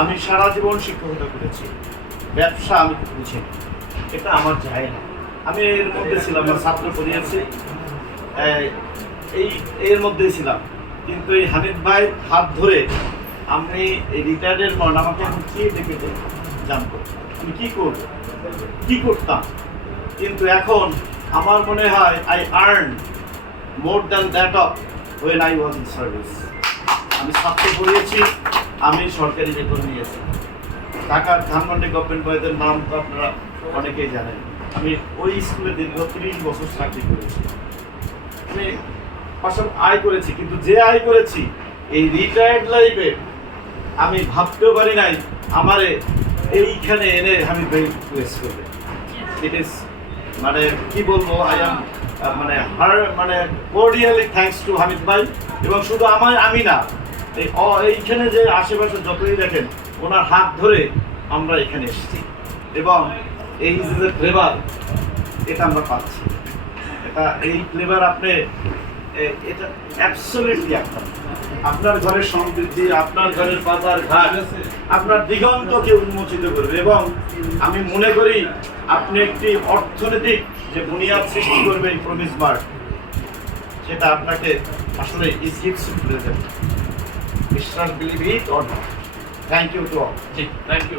আমি সারা জীবন শিক্ষকতা করেছি, ব্যবসা আমি বুঝিনি, এটা আমার যায় না। আমি এর মধ্যে ছিলাম, আমার ছাত্র পড়িয়েছি, এর মধ্যেই ছিলাম। কিন্তু এই হামিদ ভাই হাত ধরে আমি এই রিটায়ার্ডের পর আমাকে এখন কে ডেকে জানতো আমি কি করতাম। কিন্তু এখন আমার মনে হয় I earn more than that of when I was in service. আমি ছাত্র পড়িয়েছি, আমি সরকারি বেতন নিয়েছি। ঢাকার ধানমন্ডি গভর্নমেন্ট কলেজের নাম তো আপনারা অনেকেই জানেন। আমি ওই স্কুলে দীর্ঘ 30 বছর চাকরি করেছি। আমি পাশাপাশি আয় করেছি, কিন্তু যে আয় করেছি এই রিটায়ার্ড লাইফে আমি ভাবতেও পারি নাই আমারে এইখানে এনে আমি প্লেস করবে। ইট ইজ মানে কি বলবো, আই এম মানে কর্ডিয়ালি থ্যাঙ্কস টু হামিদ ভাই। এবং শুধু আমি না, এইখানে যে আশেপাশে যতই দেখেন ওনার হাত ধরে আমরা এখানে এসেছি, এবং এই যে ফ্লেভার এটা আমরা পাচ্ছি। এই ফ্লেভার আপনি এটা অ্যাবসলিউটলি আপনার ঘরের সমৃদ্ধি, আপনার ঘরের বাজার ঘাট, আপনার দিগন্তকে উন্মোচিত করবে। এবং আমি মনে করি আপনি একটি অর্থনৈতিক যে বুনিয়াদ সৃষ্টি করবে এই প্রমিস মার্ট, সেটা আপনাকে আসলে ইজ গিভস টু প্রেজেন্ট। বিশ্বাস believe it or not. Thank you to all. Thank you.